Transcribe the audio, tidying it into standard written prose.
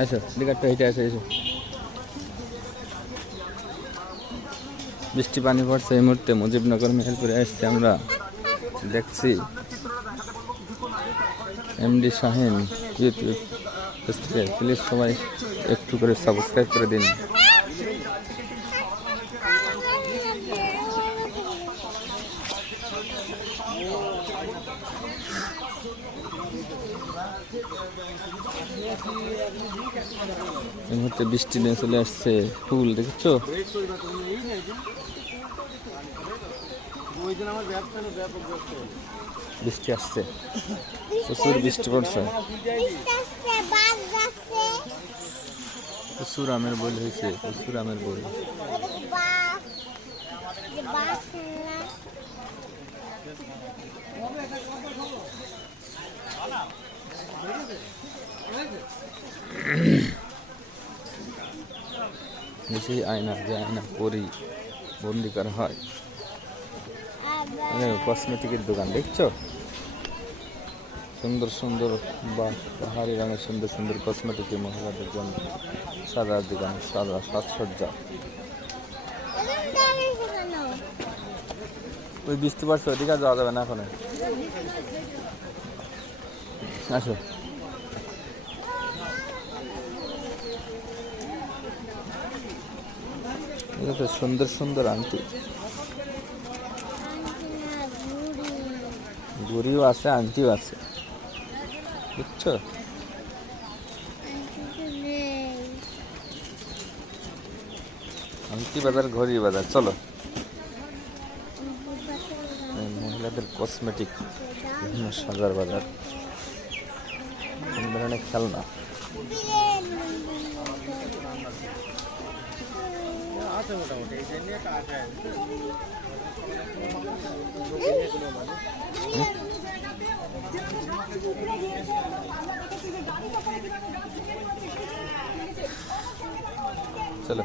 আসো দিকে হেঁটে আসো এসো। বৃষ্টি পানি পড়ছে এই মুহূর্তে মুজিবনগর মেহেরপুরে আসছি আমরা, দেখছি এমডি শাহিন ইউটিউব থেকে। প্লিজ সবাই একটু করে সাবস্ক্রাইব করে দিন। এই মুহূর্তে বৃষ্টি নিয়ে চলে আসছে ফুল, দেখেছো? বৃষ্টি আসছে, প্রচুর বৃষ্টি পড়ছে, প্রচুর আমের বইল হয়েছে, প্রচুর আমের বইল। নিচেই আয়না, যে আয়না পরি বন্দি করা হয়। কসমেটিকের দোকান দেখছো, সুন্দর সুন্দর বা পাহাড়ি রঙের সুন্দর সুন্দর কসমেটিক মহিলাদের জন্য। সাদা দোকান, সাদা সাজসজ্জা। ওই বৃষ্টি পড়ছে, ওইদিকে যাওয়া যাবে না এখন। আসো, সুন্দর সুন্দর আংটি, ঘুড়িও আছে, আংটিও আছে, বুঝছো? আংটি বাজার, ঘড়ি বাজার, চলো। মহিলাদের কসমেটিক, বিভিন্ন সাজার বাজার, বিভিন্ন ধরনের খেলনা। চলো।